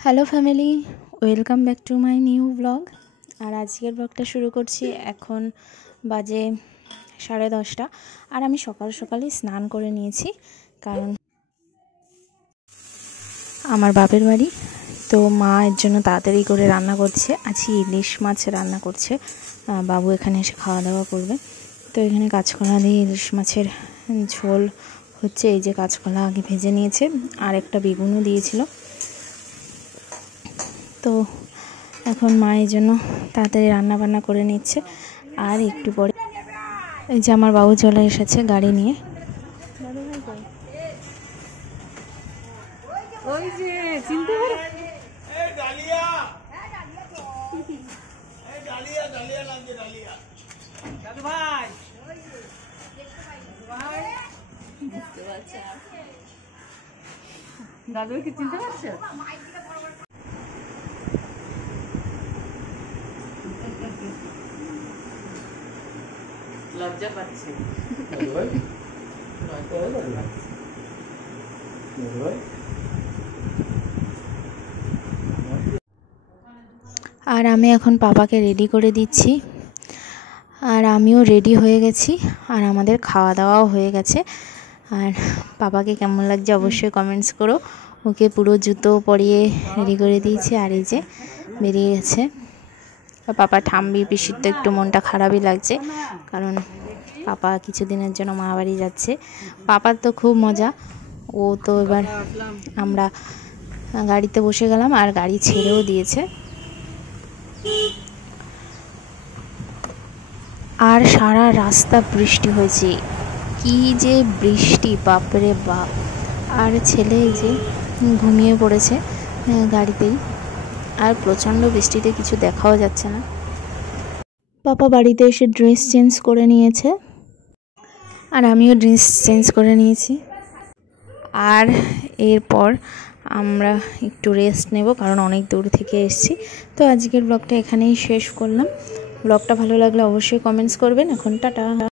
Hello family, welcome back to my new blog. আর আজকের ব্লগটা শুরু করছি। এখন বাজে 10:30 আর আমি সকাল সকালই স্নান করে নিয়েছি, কারণ আমার বাপের বাড়ি তো মা এর জন্য তাড়াতাড়ি করে রান্না করছে। আজকে ইলিশ মাছ রান্না করছে, বাবু এখানে এসে খাওয়া দাওয়া করবে। তো এখানে কাঁচকলা দিয়ে ইলিশ মাছের ঝোল হচ্ছে। এই যে কাঁচকলা আগে ভেজে নিয়েছে, আর একটা বেগুনও দিয়েছিল। তো এখন মা এই জন্য তাড়াতাড়ি রান্না বান্না করে নিচ্ছে। আর একটু পরে এই যে আমার বাবু চলে এসেছে গাড়ি নিয়ে। ওই যে চিনতে পারো দাদু ভাই, দাদুকে চিনতে পারছো? লজ্জা পাচ্ছে। আর আমি এখন পাপাকে রেডি করে দিচ্ছি, আর আমিও রেডি হয়ে গেছি, আর আমাদের খাওয়া দাওয়াও হয়ে গেছে। আর পাপাকে কেমন লাগছে অবশ্যই কমেন্টস করো। ওকে পুরো জুতো পরিয়ে রেডি করে দিয়েছি, আর এই যে বেরিয়ে গেছে। পাপা ঠাম্বি পিসির তো একটু মনটা খারাপই লাগছে, কারণ পাপা কিছুদিনের জন্য মা বাড়ি যাচ্ছে। পাপার তো খুব মজা। ও তো এবার আমরা গাড়িতে বসে গেলাম, আর গাড়ি ছেড়েও দিয়েছে। আর সারা রাস্তা বৃষ্টি হয়েছে, কি যে বৃষ্টি, বাপরে বাপ। আর ছেলে এই যে ঘুমিয়ে পড়েছে গাড়িতেই, আর প্রচণ্ড বৃষ্টিতে কিছু দেখাও যাচ্ছে না। পাপা বাড়িতে এসে ড্রেস চেঞ্জ করে নিয়েছে, আর আমিও ড্রেস চেঞ্জ করে নিয়েছি। আর এরপর আমরা একটু রেস্ট নেব, কারণ অনেক দূর থেকে এসেছি। তো আজকের ব্লগটা এখানেই শেষ করলাম। ব্লগটা ভালো লাগলে অবশ্যই কমেন্টস করবেন। এখন টাটা।